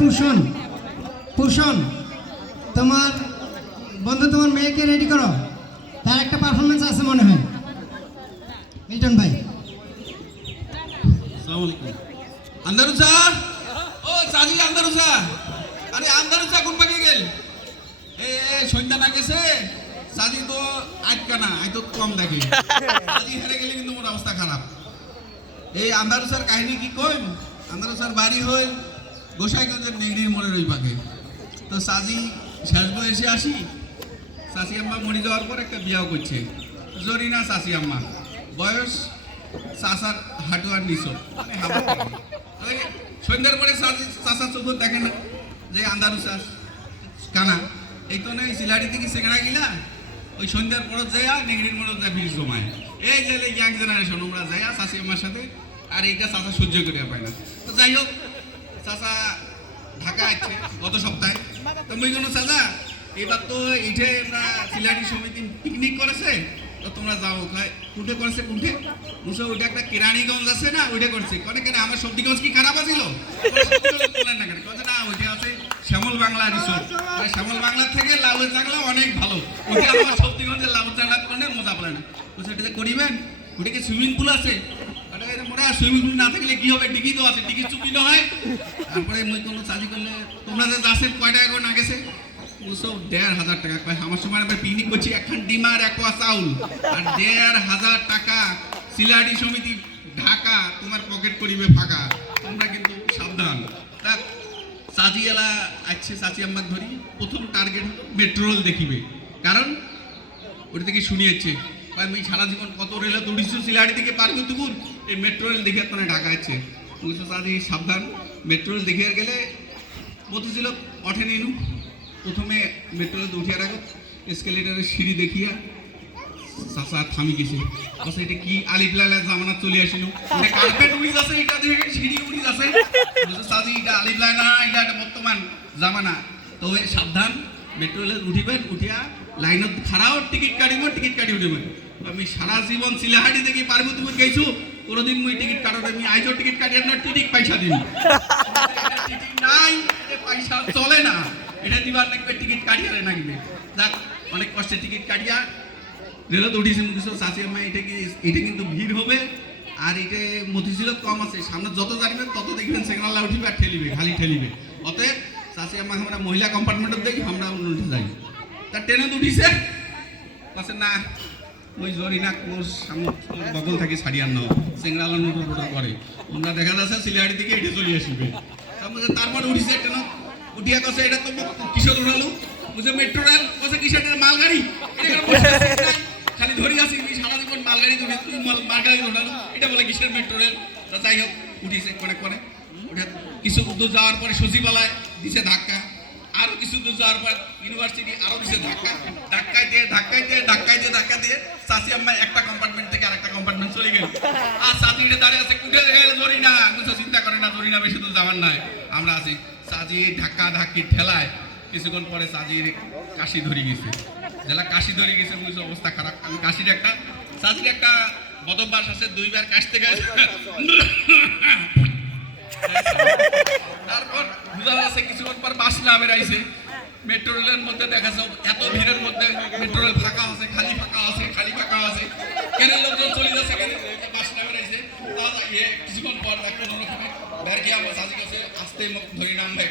পুষণ পুষণ। তোমার, বন্ধু, তোমার মেয়েকে রেডি করো। তার একটা পারফরমেন্স আছে মনে হয়। মিল্টন ভাই। আন্দারুসা ও চাজি আন্দারুসা আরে আন্দারুসা কোন পাকে গেল? এ সন্ধ্যা না গেছে? সাজি তো আটকা না, আই তো কম দেখে। সাজি হেরে গেলে কিন্তু মোর অবস্থা খারাপ। এই আন্দারুসার কাহিনী কি কইম? আন্দারুসার বাড়ি হই গোসাইগঞ্জের নেগড়ির মোড়ের ওই পাকে তো সাজি শেষ বয়সে আসি। শাশি আম্মা মরে যাওয়ার পর একটা বিয়াও করছে। জরিনা শাশি আম্মা। বয়স চাষার হাঁটু আর নিচো মানে সন্ধ্যার পরে চাষা চোখ দেখে না যে আন্দারু চাষ কানা। এই তো নেই সিলাড়ি থেকে সেখানে গিলা, ওই সন্ধ্যার পর যাইয়া নেগড়ির মোড় যায় ফিরিস জমায় এই যে ইয়াং জেনারেশন আমরা যাইয়া শাশি আম্মার সাথে, আর এইটা চাষা সহ্য করিয়া পায় না। তো যাই হোক চাষা ঢাকা আছে গত সপ্তাহে। তো মুই কোনো চাচা এবার তো ইঠে আমরা সিলাটি সমিতি পিকনিক করেছে তো তোমরা যাও কয়, কুঠে করেছে কুঠে মুসে ওইটা একটা কেরানীগঞ্জ আছে না ওইটা করছে। কনে কেন আমার সবদিগঞ্জ কি খারাপ আছিল? না কেন? ওইটা আছে শ্যামল বাংলা রিসোর্ট শ্যামল বাংলার থেকে লাউয়ের চাংলা অনেক ভালো। ওইটা আমার সবদিগঞ্জের লাউয়ের চাংলা করলে মজা পায় না। এটা যে করিবেন ওইটা কি সুইমিং পুল আছে? মোরা সুইমিং পুল না থাকলে কি হবে? টিকি তো আছে চুক্তি না হয়। তারপরে মই কোনো চাজি করলে তোমরা যে যাচ্ছেন কয় টাকা করে না গেছে ওসব দেড় হাজার টাকা কয়, আমার সময় আমরা পিকনিক করছি, একখান ডিম আর এক চাউল। আর দেড় হাজার টাকা সিলাডি সমিতি ঢাকা তোমার পকেট করিবে ফাঁকা। তোমরা কিন্তু সাবধান। তা সাজিয়ালা আছে সাচি আম্মাক ধরি প্রথম টার্গেট মেট্রো রেল দেখিবে। কারণ ওটা থেকে শুনিয়েছে। আমি সারা জীবন কত রেলে দৌড়িছো, সিলাড়ি থেকে পারবে দুপুর? এই মেট্রো রেল দেখে আপনার ঢাকা আছে বুঝছ সাজি সাবধান। মেট্রো রেল দেখে গেলে বলতেছিল ওঠে নিনু। প্রথমে মেট্রো রেল উঠিয়ে রাখো এসকেলেটারের সিঁড়ি দেখিয়া চাচা থামি গেছে। আচ্ছা এটা কি আলিফ লাইলা জামানা চলে আসিল এটা কার্পেট উড়ি যাচ্ছে, এটা দেখে সিঁড়ি উড়ি যাচ্ছে? বলছে এটা আলিফ লাইনা এটা একটা বর্তমান জামানা। তবে সাবধান মেট্রো রেলে উঠিবেন, উঠিয়া লাইনত খারাও টিকিট কাটিব, টিকিট কাটি উঠিবেন। আমি সারা জীবন সিলাহাটি দেখি পার্বতীপুর গেছো কোনোদিন মুই টিকিট কাটো আমি আইজো টিকিট কাটি আপনার টিকিট পয়সা দিন। নাই পয়সা চলে না। এটা দিবার লাগবে, টিকিট কাটিয়ে লাগবে যাক, অনেক কষ্টে টিকিট কাটিয়া রেলত উঠিছে মুখিস চাষি আম্মা, এটা কি এটা কিন্তু ভিড় হবে। আর এটা মতিঝিলত কম আছে। সামনে যত জানবেন তত দেখবেন সেখানে উঠিবে আর ঠেলিবে, খালি ঠেলিবে। অতএব চাষি আম্মা, আমরা মহিলা কম্পার্টমেন্টত দেখি আমরা উঠে যাই। তা ট্রেনত উঠিছে? না। ওই জরি না কোর সামনে বগল থাকি ছাড়ি আন সেংরালা নোটর নোটর করে আমরা দেখা যাচ্ছে সিলিয়াড়ি থেকে এটে চলে আসবে। তারপরে উঠিছে ট্রেনত উঠিয়া কছে এটা তো কিশোর উঠালো বুঝে মেট্রো রেল কছে কিসের মালগাড়ি? কেন? খালি ধরি তুই সারা জীবন মালগাড়ি মালগাড়ি ধরালো এটা বলে কিসের মেট্রো রেল তা যাই হোক, উঠিছে করে করে ওটা কিছু দূর যাওয়ার পরে সচিবালয় দিছে ধাক্কা। আরও কিছু দূর যাওয়ার পর ইউনিভার্সিটি আরও দিছে ধাক্কা। ধাক্কায় দিয়ে ধাক্কায় দিয়ে ধাক্কায় দিয়ে ধাক্কা দিয়ে চাষি আম্মা একটা কম্পার্টমেন্ট থেকে আরেকটা কম্পার্টমেন্ট চলে গেল। আর চাষি দাঁড়িয়ে আছে গেলে ধরি না। কিছু চিন্তা করে না, ধরি না, বেশি দূর যাবার নাই। আমরা আছি। চাষি ধাক্কা ধাক্কি ঠেলায়। কিছুক্ষণ পরে চাষির কাশি ধরে গেছে। জেলা কাশি ধরে গেছে, বুঝছ, অবস্থা খারাপ। কাশির একটা চাষির একটা বদভ্যাস আছে, দুইবার কাশতে গেছে। তারপর বুঝা যাচ্ছে, কিছুক্ষণ পর বাস না বেরাইছে মেট্রো রেলের মধ্যে দেখা যাও এত ভিড়ের মধ্যে মেট্রো রেল ফাঁকা আছে, খালি ফাঁকা আছে, খালি ফাঁকা আছে। কেন লোকজন চলে যাচ্ছে, কেন বাস না বেরাইছে ইয়ে কিছুক্ষণ পর একটা কোনো রকমে বের গিয়ে আমার সাজি কাছে ধরি নাম ভাই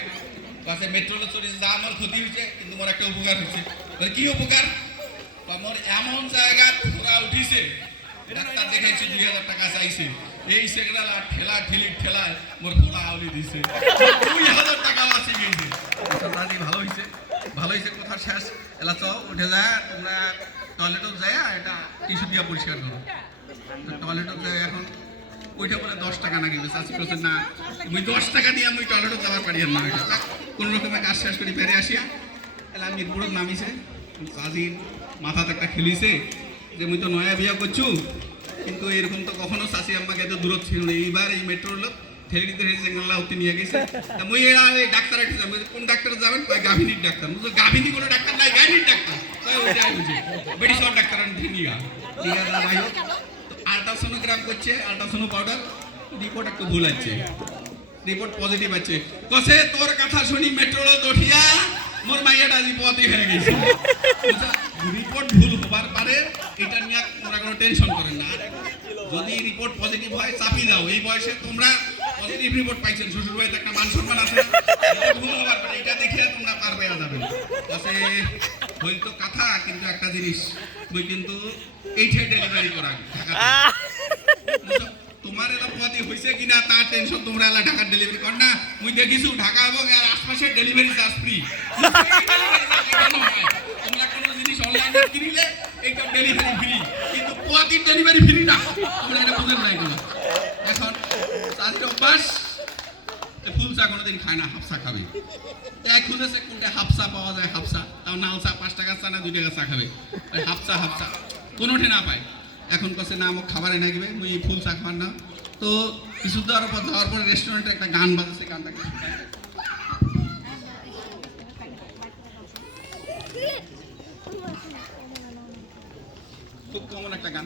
কাছে মেট্রো রেল চলেছে যা আমার ক্ষতি হয়েছে, কিন্তু মোর একটা উপকার হয়েছে। কি উপকার? বা, মোর এমন জায়গা ঘোরা উঠিছে, ডাক্তার দেখেছি দুই হাজার টাকা চাইছে। এই সেগড়ালা ঠেলা ঠেলি ঠেলায় মোর খোলা আউলি দিছে। দুই হাজার টাকা বাঁচি গেছে। দাদি, ভালো হয়েছে ভালো হয়েছে কথা শেষ। এলা চাও উঠে যায় তোমরা টয়লেটত যায় এটা টিস্যু দিয়া পরিষ্কার করো। টয়লেটত যায় এখন ওইটা বলে দশ টাকা না গেলে চাষি করছে না মুই দশ টাকা দিয়ে আমি টয়লেটত যাবার পারি না। কোন রকমের কাজ শেষ করি বেড়ে আসিয়া এলা মিরপুরত নামিছে চাষির মাথাতে একটা খেলিছে, যে মুই তো নয়া বিয়া করছু, কিন্তু এরকম তো কখনো চাষি আমাকে এত দূরত ছিল এইবার এই মেট্রো রেল ঠেলি ঠেলি সেঙ্গাল্লা উঠতে নিয়ে গেছে। তা মুই এরা ডাক্তার একটা যাব, কোন ডাক্তার যাবেন? কয়, গাভিনীর ডাক্তার। মুই গাভিনী কোনো ডাক্তার নাই, গাভিনীর ডাক্তার। তাই ওইটাই বুঝি বেশি সব ডাক্তার আমি নিয়ে নিয়ে গেলাম ভাই আলট্রাসোনোগ্রাম করছে আলট্রাসোনো পাউডার রিপোর্ট একটু ভুল আছে। রিপোর্ট পজিটিভ আছে। কসে, তোর কথা শুনি মেট্রো দঠিয়া, মোর মাইয়াটা পতি হয়ে গেছে। রিপোর্ট ভুল হবার পারে, এটা নিয়ে তোমরা কোনো টেনশন করেন না। যদি রিপোর্ট পজিটিভ হয়, চাপি দাও। এই বয়সে তোমরা পজিটিভ রিপোর্ট পাইছেন শ্বশুর বাড়িতে একটা মান সম্মান আছে report ভুল হবার পারে এটা দেখে তোমরা পার পেয়ে যাবেন কাছে হইল কথা কিন্তু একটা জিনিস তুই কিন্তু এইটাই ডেলিভারি করা তোমার এটা পদি হইছে কিনা তার টেনশন তোমরা এলা ঢাকার ডেলিভারি কর না। মুই দেখিছু ঢাকা এবং আশপাশের ডেলিভারি চার্জ ফ্রি তোমরা কোনো জিনিস অনলাইনে কিনলে এইটা ডেলিভারি ফ্রি কিন্তু পদির ডেলিভারি ফ্রি না। তোমরা এটা বুঝেন নাই তোমরা এখন চাষির অভ্যাস এ ফুল চা কোনোদিন খায় না হাফসা খাবে। এক খুঁজেছে কোনটা হাফসা পাওয়া যায় হাফসা তাও নাল চা, পাঁচ টাকার চা না দুই টাকার চা খাবে। হাফসা হাফসা কোনোটি না পায়। এখন কাছে না আমাকে খাবার এনে দিবে, মুই ফুল চা খাবার না। তো কিছু দেওয়ার পর যাওয়ার পরে রেস্টুরেন্টে একটা গান বাজছে গানটা? খুব কমন একটা গান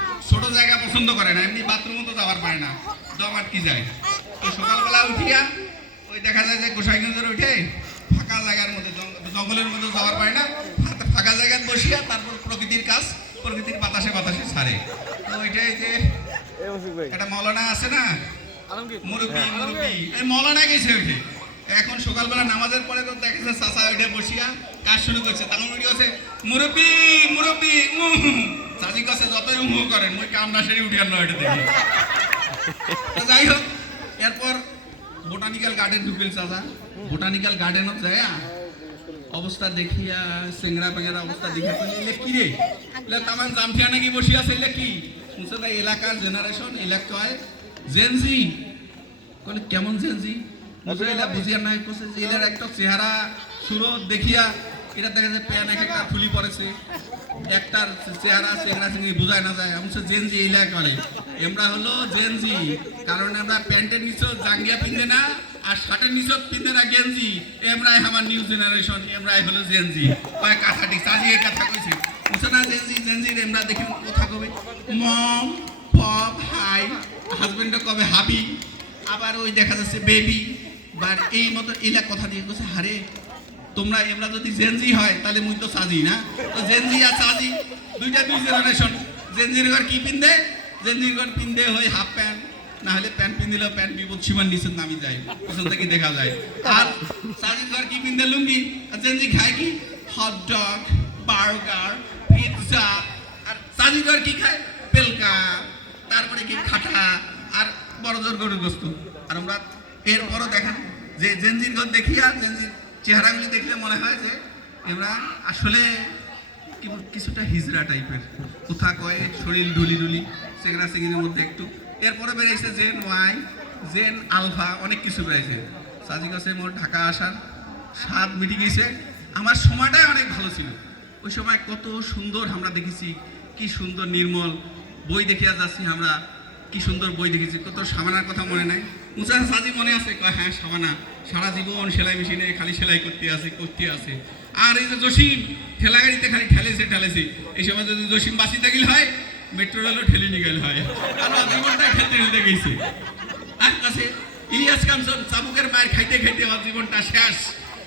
ছোট জায়গা পছন্দ করে না, এমনি বাথরুমও তো যাওয়ার পারে না। দম কি যায়? তো সকালবেলা উঠিয়া ওই দেখা যায় যে গোসাইগঞ্জের উঠে ফাঁকা জায়গার মধ্যে জঙ্গলের মধ্যে যাওয়ার পারে না। ফাঁকা জায়গায় বসিয়া তারপর প্রকৃতির কাজ, প্রকৃতির বাতাসে বাতাসে ছাড়ে তো ওইটাই যে একটা মৌলানা আছে না? মুরব্বী মুরব্বী। এই মৌলানা গেছে ওইটে এখন সকালবেলা নামাজের পরে তো দেখেছে চাচা ওইটা বসিয়া কাজ শুরু করছে। তখন উঠে গেছে মুরব্বী মুরব্বী চাচি কাছে যতই উহ করেন মুই কামনা সেরে উঠিয়ার নয় এটা দেখি। যাই হোক এরপর বোটানিক্যাল গার্ডেন ঢুকেল চাচা। বোটানিক্যাল গার্ডেনত যায় অবস্থা দেখিয়া চেংরা পেংরা অবস্থা দেখিয়া এলে কি রে? এলে তামান জামঠিয়া নাকি বসি আছে? এলে কি? শুনছে এলাকার জেনারেশন এলাকায় জেনজি কইলে কেমন জেনজি মুখে এলা বুঝিয়া নাই কইছে যে এলার একটা চেহারা সুরত দেখিয়া এটা দেখা যায় প্যান এক একটা ফুলি পড়েছে, একটার চেহারা চেহারা সঙ্গে বোঝায় না যায়। আমি জেনজি এলাকা বলে আমরা হলো জেনজি কারণ আমরা প্যান্টের নিচে জাঙ্গিয়া পিন্ধে না, আর শার্টের নিচে পিন্ধে না গেঞ্জি এমরাই আমার নিউ জেনারেশন এমরাই হলো জেনজি কয় কথা ঠিক সাজিয়ে কথা কইছে। বুঝছে না জেনজি জেনজি এমরা দেখি কথা কবে? মম পপ হাই হাজবেন্ড কবে হাবি আবার ওই দেখা যাচ্ছে বেবি বা এই মতো এলা কথা দিয়ে কইছে, হারে তোমরা এমরা যদি জেনজি হয়, তাহলে মুই তো সাজি, না? তো জেনজি আর সাজি, দুইটা দুই জেনারেশন জেনজির ঘর কি পিন্দে? জেনজির ঘর পিন্দে হয় হাফ প্যান্ট না হলে প্যান্ট পিন্দিলেও প্যান্ট বিপদ সীমার নিচে নামি যায়, পিছন থেকে দেখা যায়। আর সাজির ঘর কি পিন্দে, লুঙ্গি? আর জেনজি খায় কি? হট ডগ বার্গার পিৎজা আর সাজির ঘর কি খায়? পেলকা তারপরে কি খাটা, আর বড় জোর গরুর গোস্ত। আর আমরা এরপরও দেখেন যে জেনজির ঘর দেখিয়া জেনজির চেহারাগুলি দেখলে মনে হয় যে এরা আসলে কিছুটা হিজড়া টাইপের। কোথা কয়, শরীর ডুলি ডুলি সেগরা সেগিনের মধ্যে একটু। এরপরে বেরিয়েছে জেন ওয়াই, জেন আলফা, অনেক কিছু বেরিয়েছে সাজি কাছে মোর ঢাকা আসার। স্বাদ মিটে গেছে আমার সময়টাই অনেক ভালো ছিল। ওই সময় কত সুন্দর আমরা দেখেছি, কি সুন্দর নির্মল বই দেখিয়া যাচ্ছি আমরা, কি সুন্দর বই দেখেছি। কত সামানার কথা মনে নাই। মুসা সাজি মনে আছে? কয় হ্যাঁ সাবানা সারা জীবন সেলাই মেশিনে খালি সেলাই করতে আছে করতে আছে। আর এই যে জসিম ঠেলা গাড়িতে খালি ঠেলেছে ঠেলেছে। এই সময় যদি জসিম বাসি থাকিল হয় মেট্রো রেলও ঠেলে নিয়ে গেল হয়। আর জীবনটা খেলতে খেলতে গেছে। আর কাছে, ইলিয়াস কাঞ্চন চাবুকের মায়ের খাইতে খাইতে আমার জীবনটা শেষ,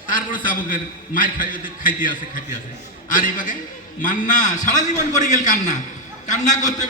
তারপরে চাবুকের মায়ের খাইতে খাইতে আছে খাইতে আছে। আর এই এইভাবে মান্না, সারা জীবন করে গেল কান্না। কান্না করতে